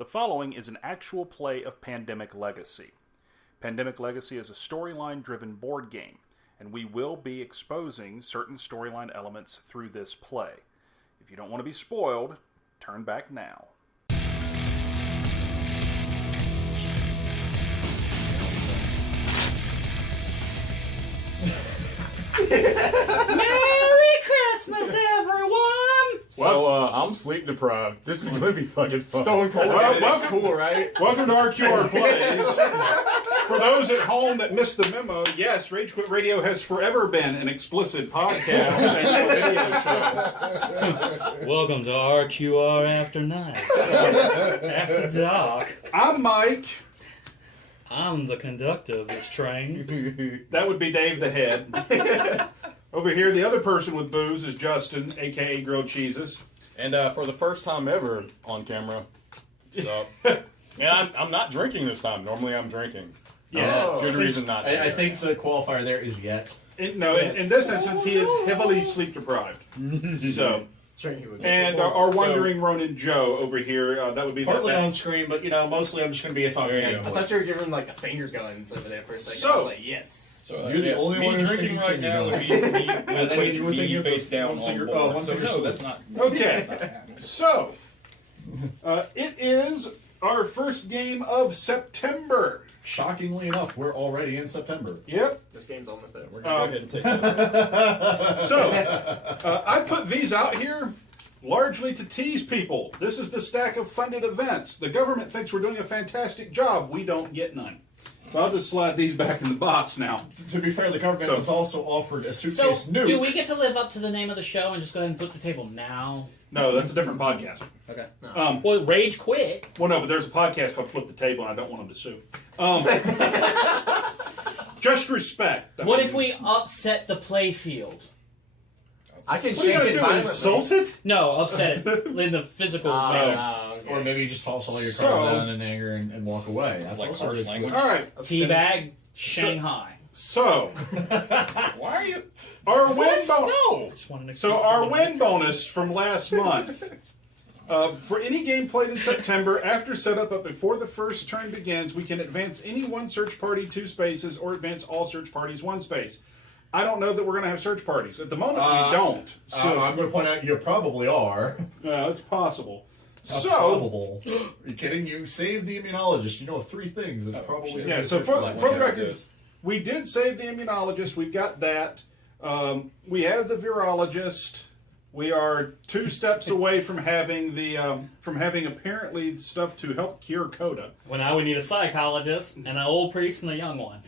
The following is an actual play of Pandemic Legacy. Pandemic Legacy is a storyline-driven board game, and we will be exposing certain storyline elements through this play. If you don't want to be spoiled, turn back now. Merry Christmas, everyone! So, I'm sleep deprived. This is going to be fucking fun. Stone Cold. That's cool, right? Welcome to RQR Plays. For those at home that missed the memo, yes, Rage Quit Radio has forever been an explicit podcast and a video show. Welcome to RQR After Night. After Dark. I'm Mike. I'm the conductor of this train. That would be Dave the Head. Over here, the other person with booze is Justin, a.k.a. Grilled Cheeses. And for the first time ever on camera. So, and I'm not drinking this time. Normally I'm drinking. Yeah. Good reason not to. I think the qualifier there is yet. In this instance, he is heavily sleep deprived. So, and our wandering Ronin Joe over here, that would be partly on screen, but mostly I'm just going to be a talking head. I thought you were giving like the finger guns over there for a second. So, I was like, yes. So, you're the only one who's drinking right now. and then you were thinking face down on so no, that's not. Okay. So, it is our first game of September. Shockingly enough, we're already in September. Yep. This game's almost over. We're going to go ahead and take it. So, I put these out here largely to tease people. This is the stack of funded events. The government thinks we're doing a fantastic job. We don't get none. So I'll just slide these back in the box now. To be fair, the government has also offered a suitcase So, nuke. do we get to live up to the name of the show and just go ahead and flip the table now? No, that's a different podcast. Okay. No. Well, Rage Quit. Well, no, but there's a podcast called Flip the Table, and I don't want them to sue. Just respect. What if we upset the playfield? I can What are you shake going it to do, violently. insult it? No, upset it in the physical manner. Okay. Or maybe you just toss all your So- cards down in anger and walk away. That's like also harsh good. language. All right. Teabag, Shanghai. So, Why are you... our win bonus. No! Just wanted to So our win bonus from last month. For any game played in September, after setup but before the first turn begins, we can advance any one search party 2 spaces or advance all search parties 1 space. I don't know that we're going to have search parties. At the moment, we don't. So I'm going to point out you probably are. it's possible. How So, probable. Are you kidding? You saved the immunologist. You know 3 things. It's probably... shit. yeah, so Like for the one of record, those. we did save the immunologist. We've got that. We have the virologist. We are 2 steps away from having apparently stuff to help cure Coda. Well, now we need a psychologist and an old priest and a young one.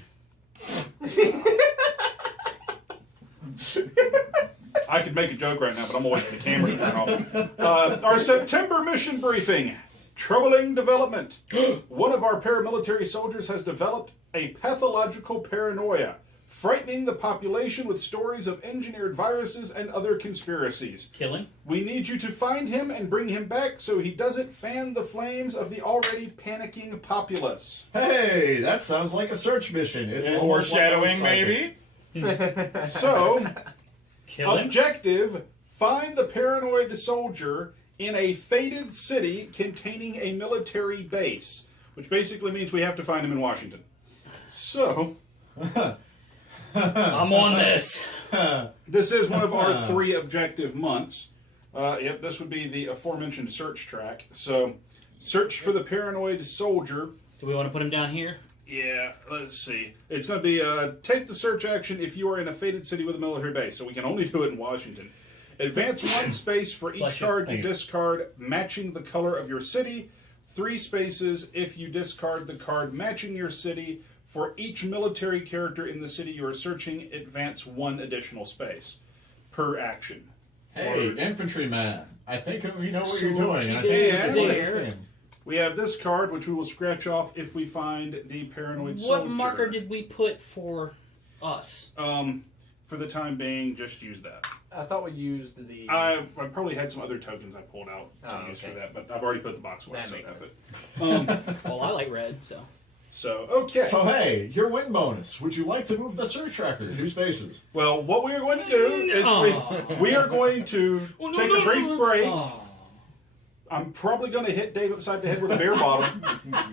I could make a joke right now, but I'm gonna wait for the camera to turn off. Our September mission briefing. Troubling development. One of our paramilitary soldiers has developed a pathological paranoia, frightening the population with stories of engineered viruses and other conspiracies. Killing? We need you to find him and bring him back so he doesn't fan the flames of the already panicking populace. Hey, that sounds like a search mission. It's almost like I was Foreshadowing, psychic. maybe? So, Killing? objective, find the paranoid soldier in a fated city containing a military base, which basically means we have to find him in Washington. So, I'm on this. this is one of our 3 objective months. Yep, this would be the aforementioned search track. So, search for the paranoid soldier. Do we want to put him down here? Yeah, let's see. It's going to be take the search action if you are in a fated city with a military base. So we can only do it in Washington. Advance 1 space for each Bless you. card you Thank you. discard matching the color of your city. 3 spaces if you discard the card matching your city. For each military character in the city you are searching, advance 1 additional space per action. Hey, infantryman. I think we know what you're So doing. And I he think did. this is what it's saying. We have this card, which we will scratch off if we find the paranoid soldier. What marker did we put for us? For the time being, just use that. I thought we used the... I probably had some other tokens I pulled out to Oh, use okay. for that, but I've already put the box away. That so makes have sense. it. Well, I like red, so. So, okay. So hey, your win bonus. Would you like to move that search tracker 2 spaces? Well, what we are going to do is we are going to take a brief break. Oh. I'm probably going to hit Dave upside the head with a beer bottle.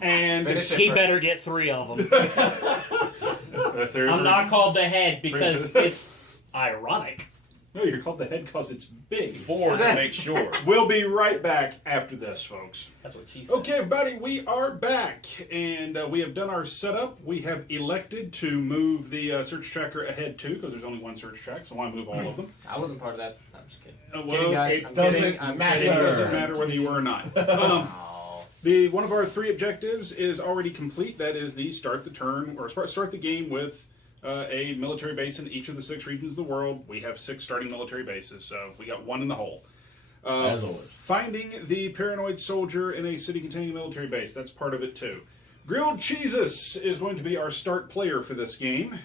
And Finish it He first. better get 3 of them. if there's I'm not called the head because it's ironic. No, you're called the head because it's big. 4 to make sure. We'll be right back after this, folks. That's what she said. Okay, everybody, we are back, and we have done our setup. We have elected to move the search tracker ahead too, because there's only one search track, so why move all of them? I wasn't part of that. I'm just kidding. Well, Kidding, guys. it I'm doesn't kidding. I'm matter. It kidding. doesn't matter whether you were or not. Oh. One of our 3 objectives is already complete. That is the start the turn, or start the game with a military base in each of the 6 regions of the world. We have 6 starting military bases, so we got 1 in the hole. As always. Finding the paranoid soldier in a city containing a military base. That's part of it too. Grilled Cheesus is going to be our start player for this game.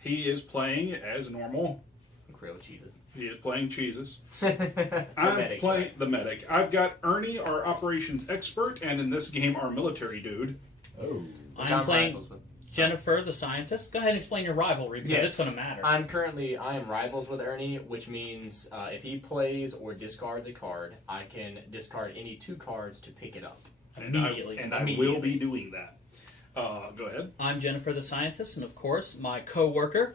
He is playing as normal. Grilled cheeses. He is playing Cheesus. The I'm medic, playing right? the medic. I've got Ernie, our operations expert, and in this game, our military dude. Oh. Which I'm playing rivals with. Jennifer, the scientist. Go ahead and explain your rivalry because it's going to matter. I am rivals with Ernie, which means if he plays or discards a card, I can discard any 2 cards to pick it up. Immediately. And I will be doing that. Go ahead. I'm Jennifer, the scientist, and of course, my co-worker.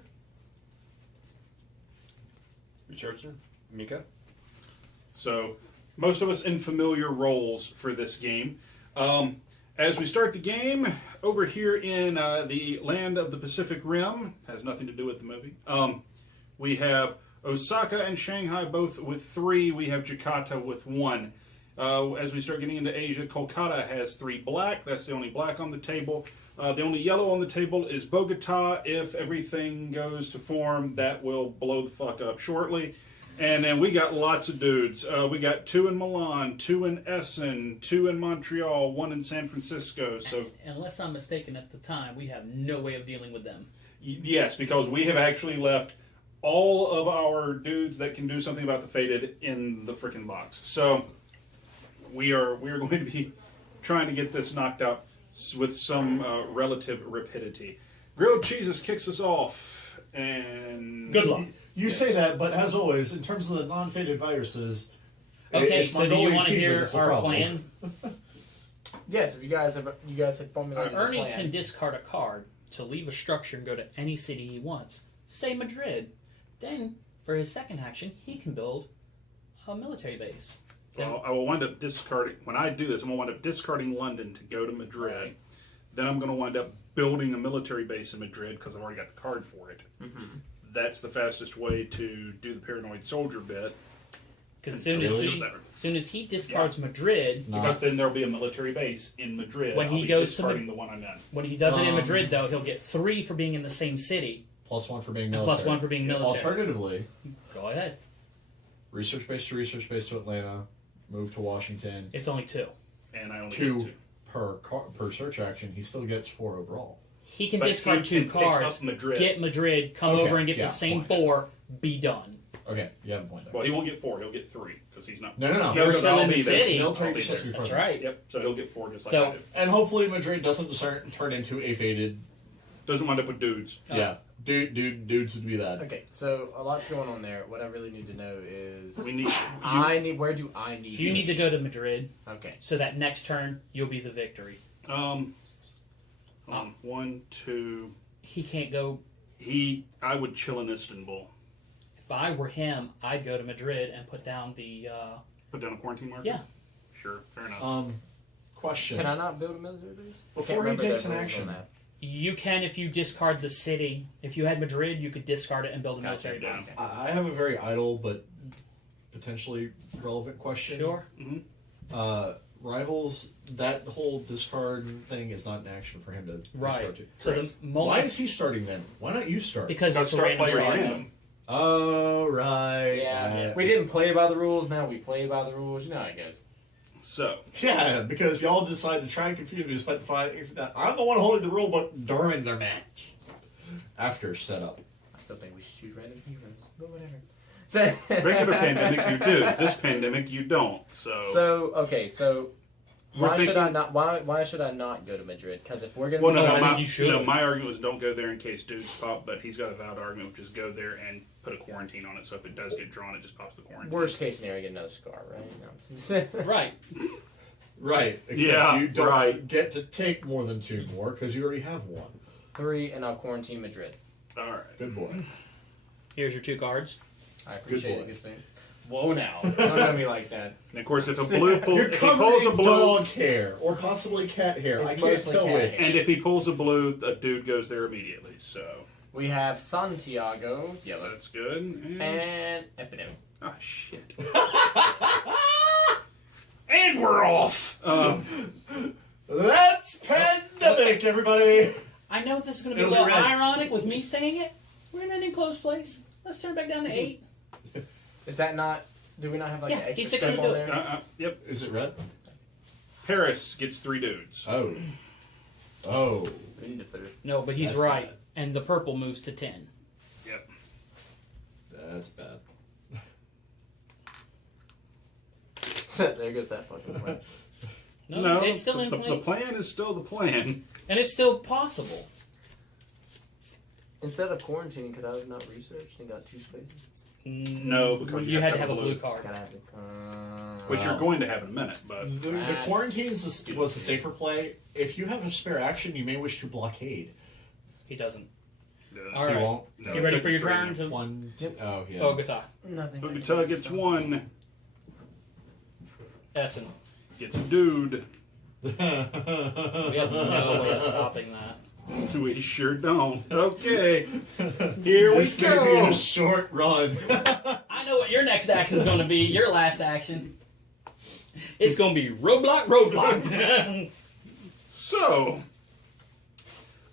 Researcher, Mika. So, most of us in familiar roles for this game. As we start the game, over here in the land of the Pacific Rim, has nothing to do with the movie, we have Osaka and Shanghai both with 3. We have Jakarta with 1. As we start getting into Asia, Kolkata has 3 black. That's the only black on the table. The only yellow on the table is Bogota. If everything goes to form, that will blow the fuck up shortly. And then we got lots of dudes. We got 2 in Milan, 2 in Essen, 2 in Montreal, 1 in San Francisco. So Unless I'm mistaken at the time, we have no way of dealing with them. yes, because we have actually left all of our dudes that can do something about the Fated in the freaking box. So we are going to be trying to get this knocked out with some relative rapidity. Grilled Cheeses kicks us off, and Good luck. You say that, but as always, in terms of the non-faded viruses, Okay, it's so do you Mongolian want to fever hear that's the our problem. plan? Yes, if you guys have formulated a Ernie plan. can discard a card to leave a structure and go to any city he wants. Say Madrid. Then, for his second action, he can build a military base. Then, I will wind up discarding, when I do this, I'm going to wind up discarding London to go to Madrid. Right. Then I'm going to wind up building a military base in Madrid because I've already got the card for it. Mm-hmm. That's the fastest way to do the paranoid soldier bit. Because And as so soon it's as better. he discards Madrid, No. Because then there'll be a military base in Madrid. When I'll he be goes to discarding the one I'm in. when he does it in Um, Madrid, though, he'll get 3 for being in the same city. +1 for being And military. +1 for being military. Alternatively, Go ahead. research base to Atlanta, move to Washington. It's only 2. And I only 2 get 2. per search action. He still gets 4 overall. He can But discard he 2 can pick cards, up Madrid. get Madrid, come Okay, over and get yeah, the same point. 4, be done. Okay, you have a point there. Well, he won't get 4. He'll get 3 because he's not. No. You're still I'll in be the there. city. Military I'll be just has to be there. That's present. right. Yep. So he'll get 4 just like So- I do. And hopefully Madrid doesn't turn into a faded. Doesn't wind up with dudes. Oh. Yeah, dudes would be that. Okay, so a lot's going on there. What I really need to know is We need. where do I need So you need to go to Madrid, Okay. so that next turn, you'll be the victory. 1, 2. He can't go. I would chill in Istanbul. If I were him, I'd go to Madrid and put down the... Put down a quarantine marker. Yeah. Sure. Fair enough. Question. Can I not build a military base? Before Can't he remember takes the an rules action. on that. You can if you discard the city. If you had Madrid, you could discard it and build a Gotcha, military yeah. base. Okay. I have a very idle but potentially relevant question. Sure. Rivals, that whole discard thing is not an action for him to Right. discard to. So the Correct. moment... Why is he starting then? Why not you start? Because Because it's a start random players start. random. Oh, right. Yeah, we didn't play by the rules. Now we play by the rules. You know how it goes. So Yeah, because y'all decided to try and confuse me despite the fact that I'm the one holding the rule book during their match. After setup. I still think we should choose random heroes, but whatever. So, regular pandemic you do. This pandemic you don't. So okay, so Why should thinking- I not? Why should I not go to Madrid? Because if we're gonna, Well, be no, I no, think you should. my argument was don't go there in case dudes pop, but he's got a valid argument, which is go there and put a quarantine on it, so if it does get drawn, it just pops the quarantine. worst case scenario, get another scar, right? No. Right. Right. Except Yeah, you don't right. get to take more than 2 more because you already have 1. 3, and I'll quarantine Madrid. All right. Good boy. Here's your 2 cards. I appreciate boy. it. Good saying. Whoa, now don't know me like that. And of course, if a blue pulls, You're if he pulls a covering blue, dog hair or possibly cat hair. It's I can't mostly tell cat which. hair. and if he pulls a blue, a dude goes there immediately. So We have Santiago, yellow, that's good. and Epidemic. Oh shit. And we're off. That's pandemic, everybody. I know this is going to be a It'll be little red. ironic with me saying it. We're in close place. Let's turn it back down to 8. Is that not? Do we not have like Yeah, an he's extra fixing step to on do it. there? Yep. Is it red? Paris gets 3 dudes. Oh. Oh. No, but he's That's right. bad. And the purple moves to 10. Yep. That's bad. There goes that fucking plan. No, it's still in the play. plan is still the plan. And it's still possible. Instead of quarantining, could I have not researched and got 2 spaces? No, because you had to have a blue card. Gotta have to. Which you're going to have in a minute, but The That's quarantine was the stupid. safer play. If you have a spare action, you may wish to blockade. He doesn't. uh, All He right. won't. no, You ready take for your free. turn? To... 1, 2, oh, yeah. Bogota. Nothing. Bogota gets 1, Essen. gets a dude. We have no way of stopping that. We sure don't. Okay, here we This may be go. a short run. I know what your next action is going to be. Your last action. It's going to be roadblock. So,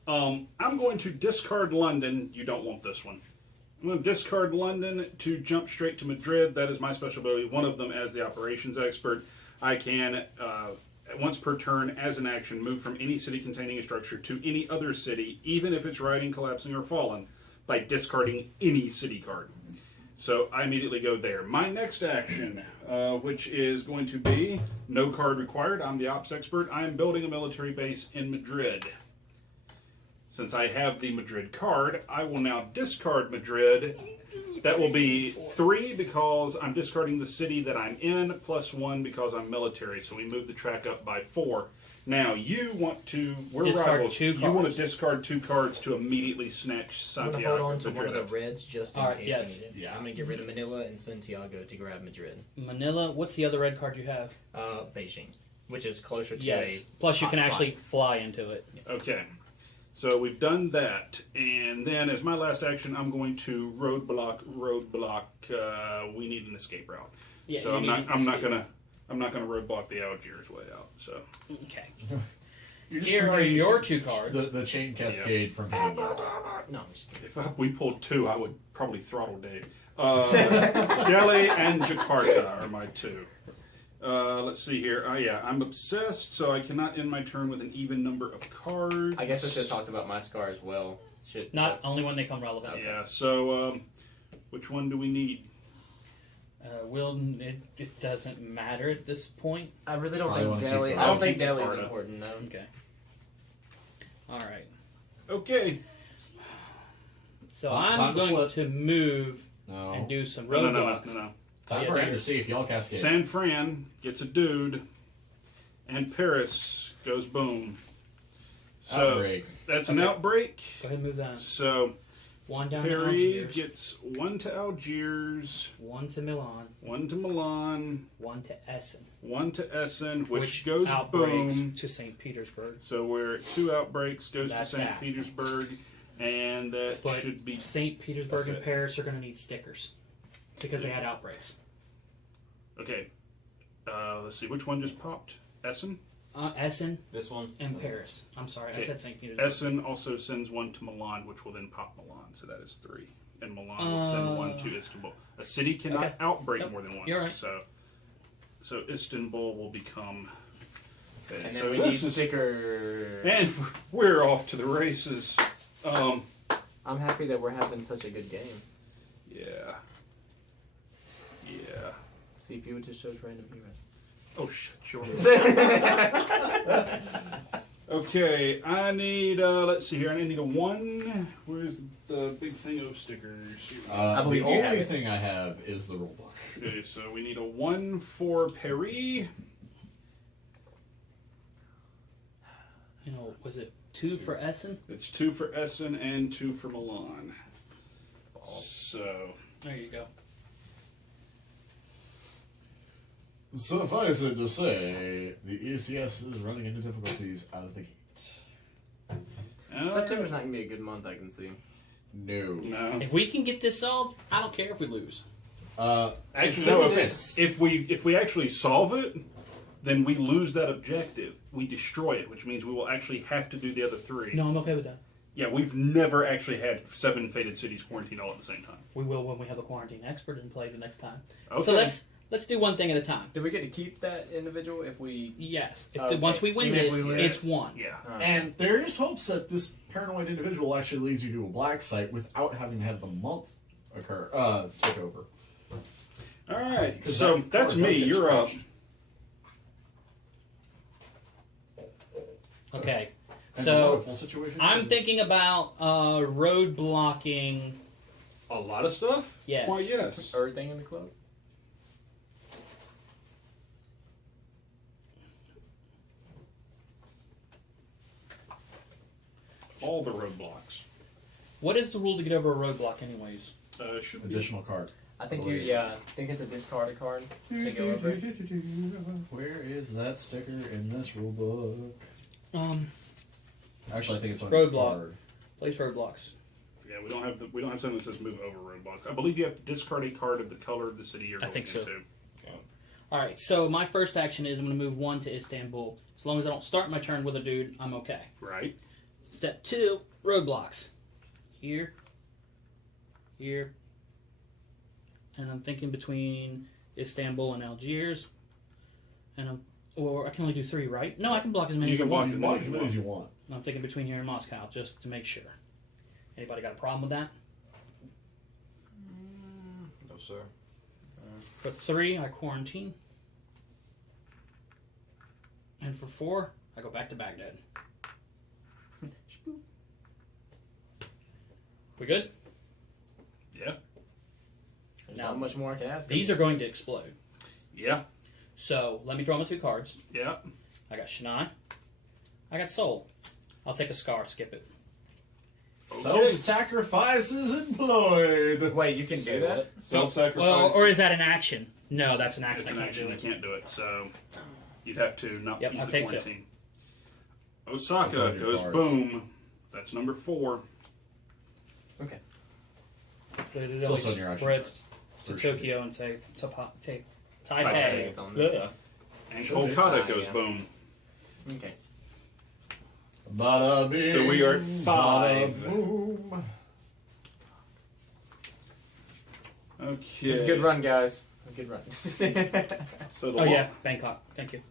I'm going to discard London. You don't want this one. I'm going to discard London to jump straight to Madrid. That is my special ability. One of them as the operations expert. I can, once per turn, as an action, move from any city containing a structure to any other city, even if it's riding, collapsing, or fallen, by discarding any city card. So I immediately go there. My next action, which is going to be no card required. I'm the ops expert. I am building a military base in Madrid. Since I have the Madrid card, I will now discard Madrid. That will be 3 because I'm discarding the city that I'm in, plus 1 because I'm military. So we move the track up by 4. Now you want to, we're Discard rivals. 2 You want cards. to discard 2 cards to immediately snatch I'm gonna Santiago hold on to one of Madrid. the reds just in All right, case yes. we need it. Yeah. I'm gonna get rid of Manila and Santiago to grab Madrid. Manila. What's the other red card you have? Beijing, which is closer to Yes. a. Plus, you hot can spot. actually fly into it. Okay. So we've done that, and then as my last action, I'm going to roadblock. We need an escape route. Yeah. So you I'm need not to gonna roadblock the Algiers way out. So Okay. You're just Here are providing your 2 cards. the chain cascade from him. No, I'm just kidding. if we pulled 2, I would probably throttle Dave. Delhi and Jakarta are my 2. Let's see here. Yeah, I'm obsessed, so I cannot end my turn with an even number of cards. I guess I should have talked about my scar as well. Not only when they come relevant. Yeah. So which one do we need? It doesn't matter at this point. I really don't Probably think wanna keep Delhi. it. I don't I'll think keep Delhi is Jakarta. important, no. Okay. All right. Okay. So Time I'm to going flip. to move No. and do some No, roadblocks. no. Time Yeah, for there him it to is. see if y'all cascade. San Fran gets a dude, and Paris goes boom. So Outbreak. that's an outbreak. Go ahead and move that. So One down to Perry Algiers, gets 1 to Algiers, 1 to Milan, 1 to Milan, 1 to Essen, 1 to Essen, which goes outbreaks boom. to St. Petersburg. So we're at 2 outbreaks, goes That's to St. that. Petersburg, and that But should be. St. Petersburg That's and it. Paris are going to need stickers because they had outbreaks. Okay. Let's see, which one just popped? Essen? Essen This one. and Paris. I'm sorry, I Okay. said St. Petersburg. Essen also sends 1 to Milan, which will then pop Milan, so that is 3. And Milan will send 1 to Istanbul. A city cannot Okay. outbreak Nope. more than once. You're right. So Istanbul will become. Okay, And so then we need this is, sticker. and we're off to the races. I'm happy that we're having such a good game. Yeah. See if you would just chose random heroes. Oh, shit, sure. Okay, I need, let's see here. I need a 1. Where's the big thing of stickers? I believe the you have only it. thing I have is the rule book. Okay, so we need a 1 for Paris. You know, was it 2 for Essen? It's 2 for Essen and 2 for Milan. So, There you go. Suffice it to say, the ECS is running into difficulties out of the gate. September's not gonna be a good month. I can see. No. No. If we can get this solved, I don't care if we lose. Actually, So no. it If we actually solve it, then we lose that objective. We destroy it, which means we will actually have to do the other 3. No, I'm okay with that. Yeah, we've never actually had 7 fated cities quarantined all at the same time. We will when we have a quarantine expert in play the next time. Okay. So let's do one thing at a time. Do we get to keep that individual if we? Yes. Okay. Once we win Even if this, we lose? it's 1. Yeah. And there is hopes that this paranoid individual actually leads you to a black site without having to have the month take over. All right. Because So that that's card me. does get You're up. scratched. Okay. And So a wonderful situation I'm is- thinking about road blocking. A lot of stuff. Yes. Why, yes. Everything in the club. All the roadblocks. What is the rule to get over a roadblock, anyways? Should be. additional card. I think you. Yeah. I think you have to discard a card to go over it. Where is that sticker in this rule book? Actually, I think it's on Roadblock. your card. Place roadblocks. Yeah, we don't have something that says move over roadblocks. I believe you have to discard a card of the color of the city you're I going think so. into. All right. So my first action is I'm going to move 1 to Istanbul. As long as I don't start my turn with a dude, I'm okay. Right. Step 2, roadblocks. Here, here, and I'm thinking between Istanbul and Algiers, or I can only do 3, right? No, I can block as many You as I can block want. as You many block as many as you want. I'm thinking between here and Moscow, just to make sure. Anybody got a problem with that? No, sir. For 3, I quarantine. And for 4, I go back to Baghdad. We good? Yeah. There's Now- not much more I can ask. These are going to explode. Yeah. So let me draw my 2 cards. Yeah. I got Shania. I got Soul. I'll take a Scar, skip it. Self-sacrifice is employed. Wait, you can do that? Self-sacrifice. Well, or is that an action? No, that's an action. It's I an can't action. do You it. can't do it. So you'd have to not Yep, use I'll the take 2. quarantine. That's Osaka on your goes cards. boom. That's number 4. Okay. But it It's only also on your action spreads card. to Tokyo and say Taipei. Taipei. It's on this. Yeah. And Should be. Kolkata goes Yeah. boom. Okay. Bada bing, So we are at bada 5. boom. Okay. It was a good run, guys. It was a good run. So the Oh lo- yeah, Bangkok. Thank you.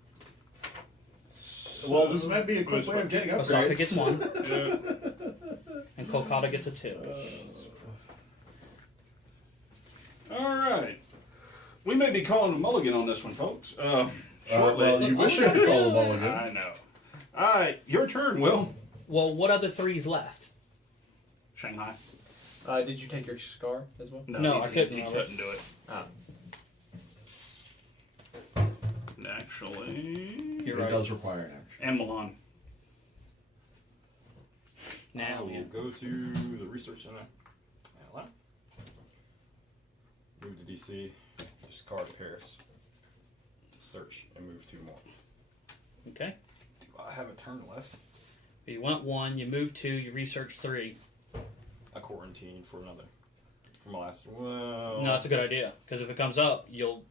Well, this might be a quick way of getting Osaka upgrades. gets 1, Yeah. and Kolkata gets a 2. All right. We may be calling a mulligan on this one, folks. Shortly. well, you wish you could call the mulligan. I know. All right, your turn, Will. Well, what other 3's left? Shanghai. Did you take your scar as well? No, I couldn't. He couldn't do it. Ah. Actually. You're It right. does require an action. And Milan. I Now, will yeah. go to the research center. Hello. Move to DC. Discard Paris. Search and move 2 more. Okay. Do I have a turn left? You want 1, you move 2, you research 3. I quarantine for another. For my last. Well. No, it's a good idea because if it comes up, you'll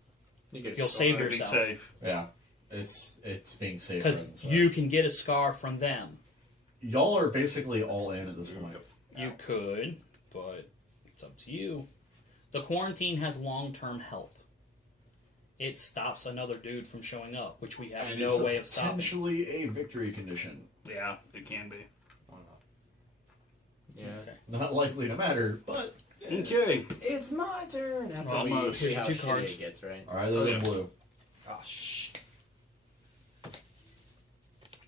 save Be yourself safe. Yeah, it's being safer. because this way. you can get a Scar from them. y'all are basically all in at this point. You could, but it's up to you. The quarantine has long-term help. It stops another dude from showing up, which we have And no it's way of stopping. potentially a victory condition. Yeah, it can be. Why not? Yeah. Okay. Not likely to matter, but Okay. It's my turn. After Almost. we see Here's how two shitty cards. it gets, right? all right, they're Yeah. blue. Ah, shh.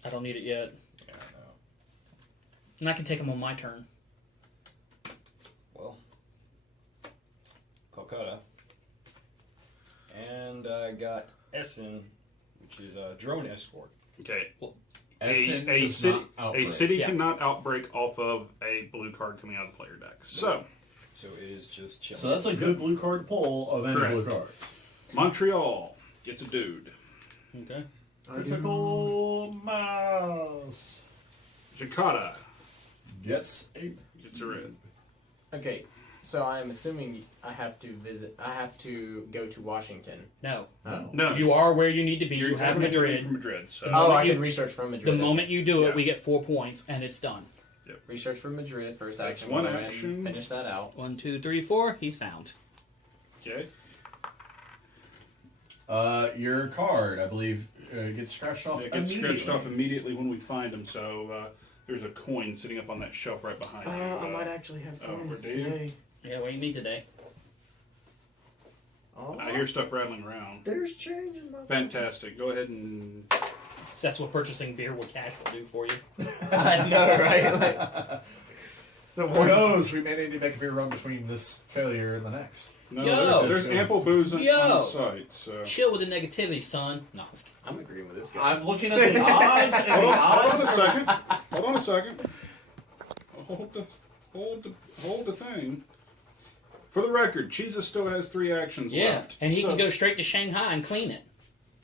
I don't need it yet. Yeah, I know. And I can take them on my turn. Well, Calcutta. And I got Essen, which is a drone escort. Okay. Essen A does city, not outbreak. a city Yeah. cannot outbreak off of a blue card coming out of the player deck. So, So it is just chilling. So that's a good blue card pull of any Correct. blue cards. Montreal gets a dude. Okay. Critical Mass Jakarta gets a gets a red. Okay, so I'm assuming I have to go to Washington. No. Oh. No, You are where you need to be. you're You have exactly Madrid. from Madrid. So, The Oh, moment I you- can research from The Madrid. moment you do Yeah. it, we get 4 points, and it's done. Research from Madrid, first That's action. one go in, action. Finish that out. 1, 2, 3, 4. He's found. okay. your card, I believe, gets scratched off. It gets scratched immediately. off immediately when we find them. So there's a coin sitting up on that shelf right behind you. I might actually have oh, coins where do you? today. Yeah, what you need today? Oh, I hear stuff rattling around. there's change in my Fantastic. Go ahead and So that's what purchasing beer with cash will do for you. I know, right? Like, the Who ones- knows? We may need to make a beer run between this failure and the next. no. Yo! There's ample booze on Yo! site. So Chill with the negativity, son. No, I'm just kidding. I'm agreeing with this guy. I'm looking at the odds, and hold the on a odds. second. Hold on a second. Hold the thing. For the record, Jesus still has 3 actions Yeah, left. and he So, can go straight to Shanghai and clean it.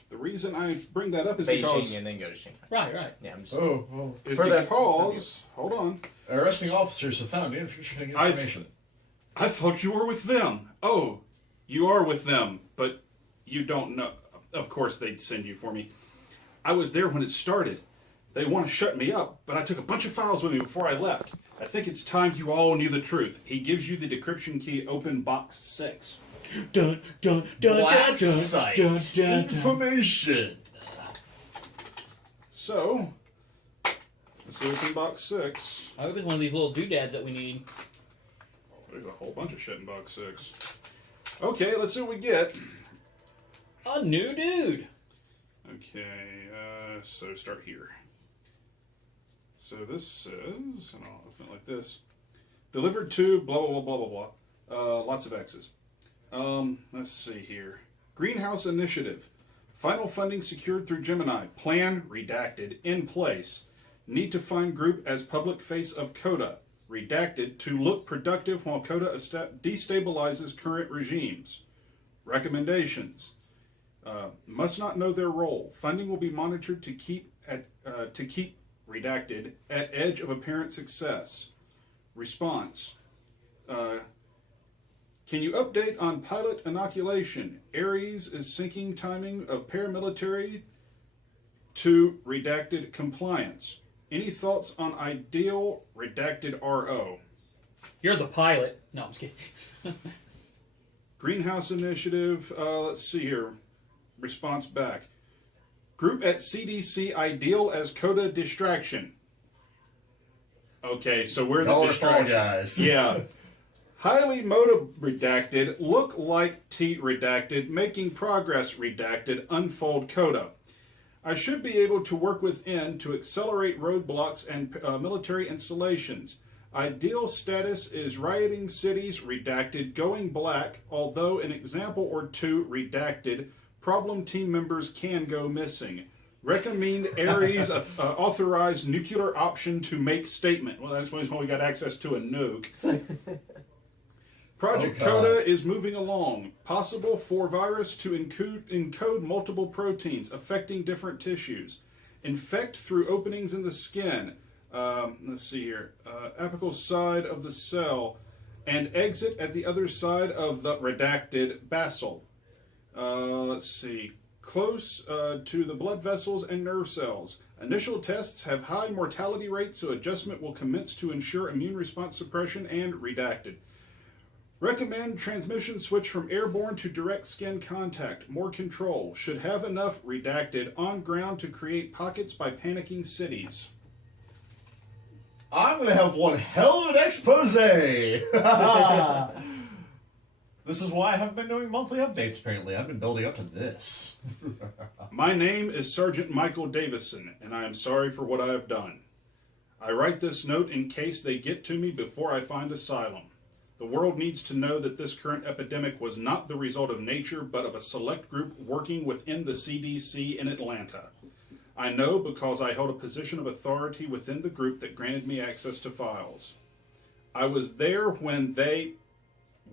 The reason I bring that up is Beijing because and then go to Shanghai. Right, right. Yeah, I'm just. Oh, For the- hold on. arresting officers have found interesting I've- information. I thought you were with them. Oh, you are with them, but you don't know. Of course, they'd send you for me. I was there when it started. They want to shut me up, but I took a bunch of files with me before I left. I think it's time you all knew the truth. He gives you the decryption key, open box 6. Dun, dun, dun, Black dun, dun, site dun, dun, dun. information. So, let's open box 6. I hope it's one of these little doodads that we need. There's a whole bunch of shit in box 6. Okay, let's see what we get. A new dude. Okay, so start here. So this says, and I'll open it like this, delivered to blah, blah, blah, blah, blah, blah. Lots of X's. Let's see here. Greenhouse Initiative. Final funding secured through Gemini. Plan, redacted, in place. Need to find group as public face of Coda. Redacted, to look productive while Coda destabilizes current regimes. Recommendations. Must not know their role. Funding will be monitored to keep redacted at edge of apparent success. Response. Can you update on pilot inoculation? Ares is syncing timing of paramilitary to redacted compliance. Any thoughts on ideal redacted RO? You're the pilot. No, I'm just kidding. Greenhouse Initiative, let's see here. Response back. Group at CDC ideal as Coda distraction. Okay, so we're the Y'all are fall distraction. guys. Yeah. Highly motive redacted, look like T redacted, making progress redacted, unfold Coda. I should be able to work within to accelerate roadblocks and military installations. Ideal status is rioting cities redacted, going black, although an example or two redacted, problem team members can go missing. Recommend Ares authorize nuclear option to make statement. Well, that's when we got access to a nuke. Project Oh, God. Coda is moving along. Possible for virus to encode multiple proteins affecting different tissues. Infect through openings in the skin. Let's see here. Apical side of the cell. And exit at the other side of the redacted basal. Let's see. Close to the blood vessels and nerve cells. Initial tests have high mortality rates, so adjustment will commence to ensure immune response suppression and redacted. Recommend transmission switch from airborne to direct skin contact. More control. Should have enough redacted on ground to create pockets by panicking cities. I'm going to have one hell of an expose. This is why I haven't been doing monthly updates, apparently. I've been building up to this. My name is Sergeant Michael Davison, and I am sorry for what I have done. I write this note in case they get to me before I find asylum. The world needs to know that this current epidemic was not the result of nature, but of a select group working within the CDC in Atlanta. I know because I held a position of authority within the group that granted me access to files. I was there when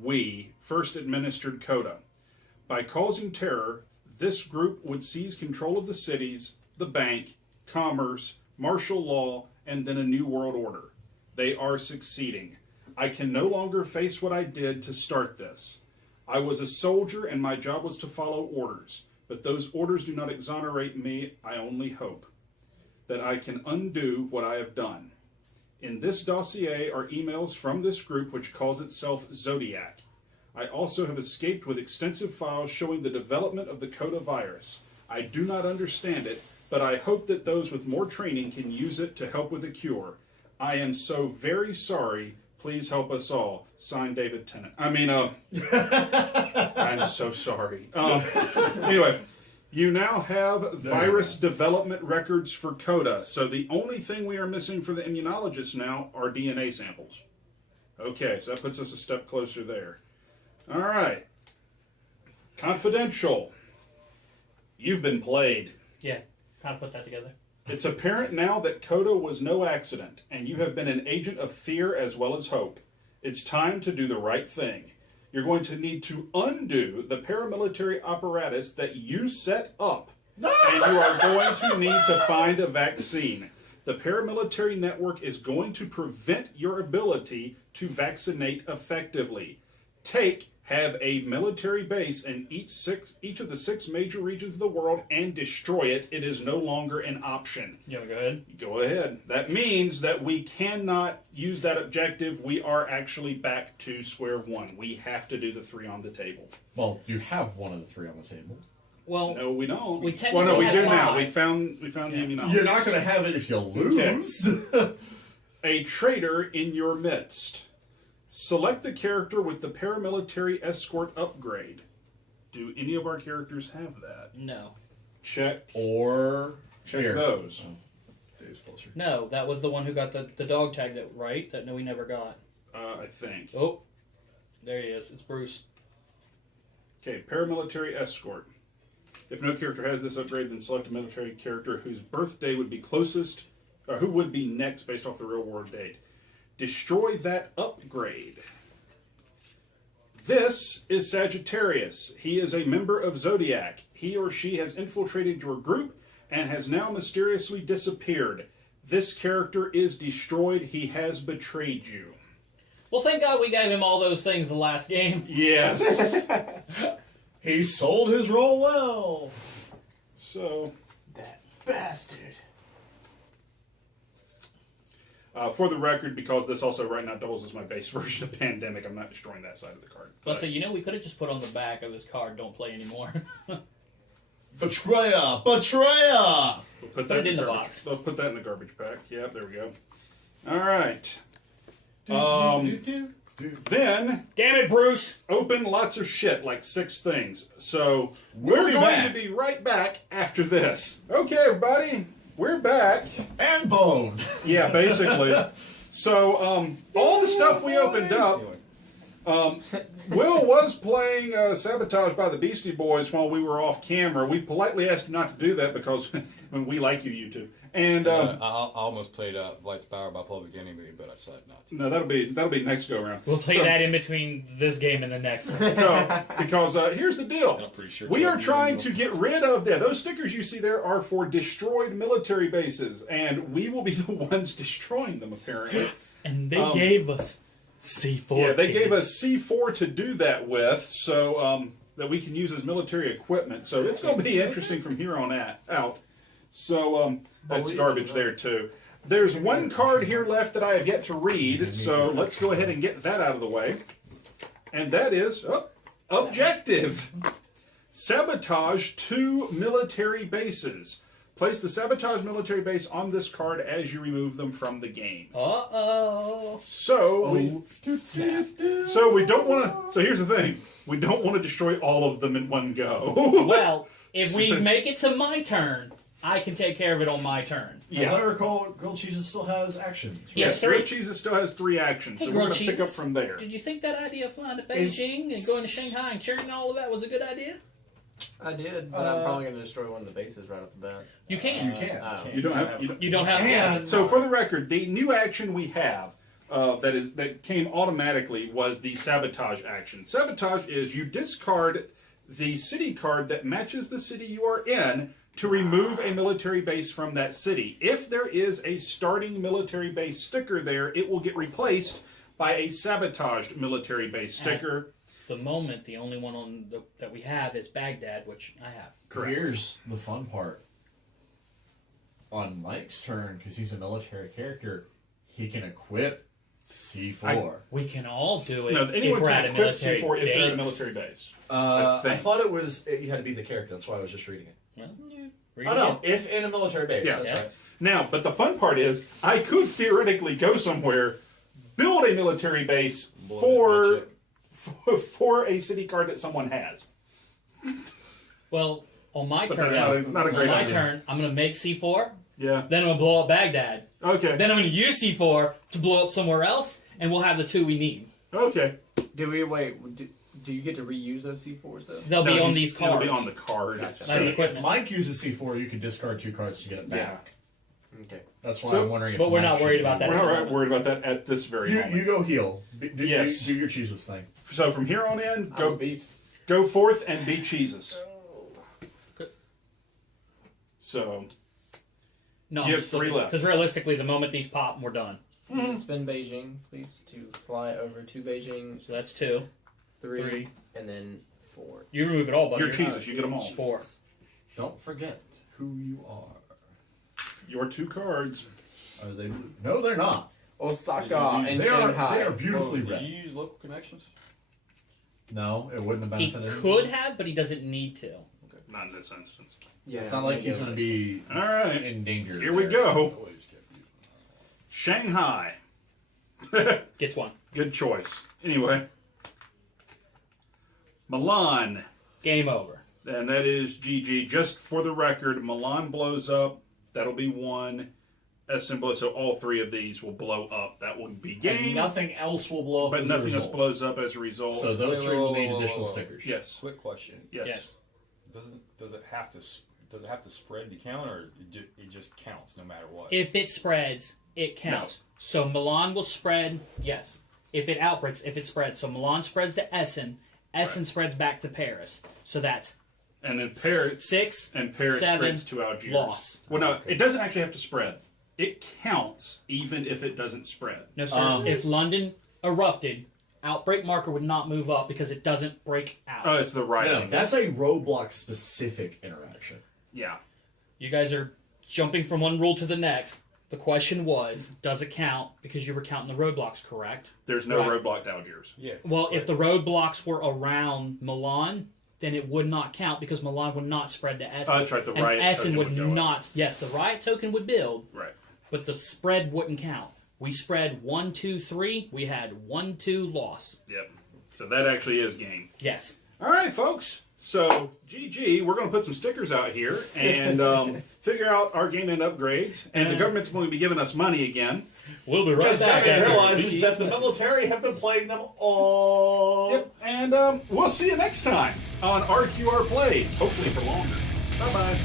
we first administered CODA. By causing terror, this group would seize control of the cities, the bank, commerce, martial law, and then a new world order. They are succeeding. I can no longer face what I did to start this. I was a soldier and my job was to follow orders, but those orders do not exonerate me. I only hope that I can undo what I have done. In this dossier are emails from this group which calls itself Zodiac. I also have escaped with extensive files showing the development of the CODA virus. I do not understand it, but I hope that those with more training can use it to help with a cure. I am so very sorry. Please help us all. Signed, David Tennant. I'm so sorry. Anyway, you now have virus development records for CODA. So the only thing we are missing for the immunologists now are DNA samples. Okay, so that puts us a step closer there. All right. Confidential. You've been played. Yeah, kind of put that together. It's apparent now that CODA was no accident, and you have been an agent of fear as well as hope. It's time to do the right thing. You're going to need to undo the paramilitary apparatus that you set up, and you are going to need to find a vaccine. The paramilitary network is going to prevent your ability to vaccinate effectively. Have a military base in each of the 6 major regions of the world and destroy it. It is no longer an option. You want to go ahead? Go ahead. That means that we cannot use that objective. We are actually back to square one. We have to do the 3 on the table. Well, you have one of the 3 on the table. Well, No, we don't. we technically well, no, we have do now. 5. We found the immunologist. You're not going to have it if you lose. A traitor in your midst. Select the character with the paramilitary escort upgrade. Do any of our characters have that? No. Check. Or Check here. those. Dave's closer. No, that was the one who got the dog tag that right. That no, we never got. I think. Oh, there he is. It's Bruce. Okay, paramilitary escort. If no character has this upgrade, then select a military character whose birthday would be closest, or who would be next based off the real world date. Destroy that upgrade. This is Sagittarius. He is a member of Zodiac. He or she has infiltrated your group and has now mysteriously disappeared. This character is destroyed. He has betrayed you. Well, thank God we gave him all those things the last game. Yes. He sold his role well. So, That bastard. for the record, because this also right now doubles as my base version of Pandemic, I'm not destroying that side of the card. But say, we could have just put on the back of this card, "Don't play anymore." Betrayer! Betrayer! We'll put Put it in the garbage. box. They'll put that in the garbage pack. Yep, there we go. All right. Then Damn it, Bruce! open lots of shit, like 6 things. So We'll we're be going back. to be right back after this. Okay, everybody, we're back. And boned. Yeah, basically. So all the stuff we opened up. Will was playing Sabotage by the Beastie Boys while we were off camera. We politely asked him not to do that because we like you two. And I almost played Lights Power by Public Enemy, but I decided not to. no, that'll be next go around. We'll play that in between this game and the next one. No, because here's the deal. I'm pretty sure We are Chuck trying Norris to get rid of those stickers you see there are for destroyed military bases, and we will be the ones destroying them apparently. And they gave us C4. Yeah, they gave kids. us C4 to do that with, so that we can use as military equipment. So it's going to be interesting from here on out. So that's garbage there too. There's one card here left that I have yet to read, so let's go ahead and get that out of the way. And that is objective. Sabotage 2 military bases. Place the sabotage military base on this card as you remove them from the game. Uh-oh. So we don't want to. So here's the thing: we don't want to destroy all of them in one go. Well, if we make it to my turn, I can take care of it on my turn. Yeah. As I recall, grilled cheeses still has action. Yes, grilled cheeses still has 3 actions, Hey, so we're going grilled to pick up cheeses. from there. Did you think that idea of flying to Beijing and going to Shanghai and sharing all of that was a good idea? I did, but I'm probably going to destroy one of the bases right off the bat. You can. You can. You don't have. You don't have And- So for the record, the new action we have that came automatically was the sabotage action. Sabotage is you discard the city card that matches the city you are in to remove a military base from that city. If there is a starting military base sticker there, it will get replaced by a sabotaged military base sticker. The moment, the only one that we have is Baghdad, which I have. Correct. Here's the fun part. On Mike's turn, because he's a military character, he can equip C4. We can all do it No, if anyone we're can at a equip military C4 if they're at a base. military base. I think. thought it was you had to be the character. That's why I was just reading it. Well, read Oh it no, again. if in a military base. Yeah. That's Yeah. right. Now, but the fun part is, I could theoretically go somewhere, build a military base for a city card that someone has. Well, on my But turn, that's not a great on my idea. turn, I'm going to make C4, Yeah. then I'm going to blow up Baghdad. Okay. Then I'm going to use C4 to blow up somewhere else, and we'll have the 2 we need. Okay. Do we wait? Do you get to reuse those C4s though? They'll be No, on he's- these cards. It'll be on the card. Gotcha. That's See, equipment. if Mike uses C4, you can discard 2 cards to get it back. Okay. That's why So- I'm wondering if but we're Mike not should worried do about that. We're not worried about that at this very moment. You go heal. Yes. Do your cheeses thing. So from here on in, I'm a go beast. go forth and be cheeses. So No, You have 3 left. Because realistically, the moment these pop, we're done. Spin Beijing, please, to fly over to Beijing. So that's 2. 3, 3. and then 4. You remove it all, buddy. your cheeses, you get them all. 4. Don't forget who you are. Your 2 cards. Are they blue? No, they're not. Osaka and They are Shanghai. beautifully Did red. you use local connections? No, it wouldn't have He benefited. could have, but he doesn't need to. Not in this instance. Yeah, It's not like he's going to be All right. in danger. Here we there. go. Always kept using Shanghai. Gets 1. Good choice. Anyway. Milan. Game over. And that is GG. Just for the record, Milan blows up. That'll be 1. Essen blows. So all 3 of these will blow up. That would be And game. nothing else will blow up. But as a nothing else result. blows up as a result. So those Wait, 3 will whoa, need whoa, additional whoa. stickers. yes. Quick question. Yes. Yes. Does it have to spread to count, or it just counts no matter what? If it spreads, it counts. So Milan will spread, yes. If it outbreaks, if it spreads. So Milan spreads to Essen. Essen spreads back to Paris. So that's And then Paris 6. and Paris 7, spreads to Algiers. loss. Well, no, it doesn't actually have to spread. It counts even if it doesn't spread. No, sir. If London erupted, outbreak marker would not move up because it doesn't break out. Oh, it's the right. No, that's a Roblox specific interaction. Yeah. You guys are jumping from one rule to the next. The question was, does it count? Because you were counting the roadblocks, correct? There's no Right. roadblock to Algiers. Yeah. Well, if the roadblocks were around Milan, then it would not count because Milan would not spread to Essen. That's right, the and riot Essen token would would go up. not. Yes, the riot token would build, Right. but the spread wouldn't count. We spread 1, 2, 3. We had 1, 2 loss. Yep. So that actually is game. Yes. All right, folks. So, GG, we're going to put some stickers out here and figure out our game end upgrades. And the government's going to be giving us money again. We'll be right Because back. everyone after realizes these that the messages. military have been playing them all. Yep. And we'll see you next time on RQR Plays, hopefully for longer. Bye-bye.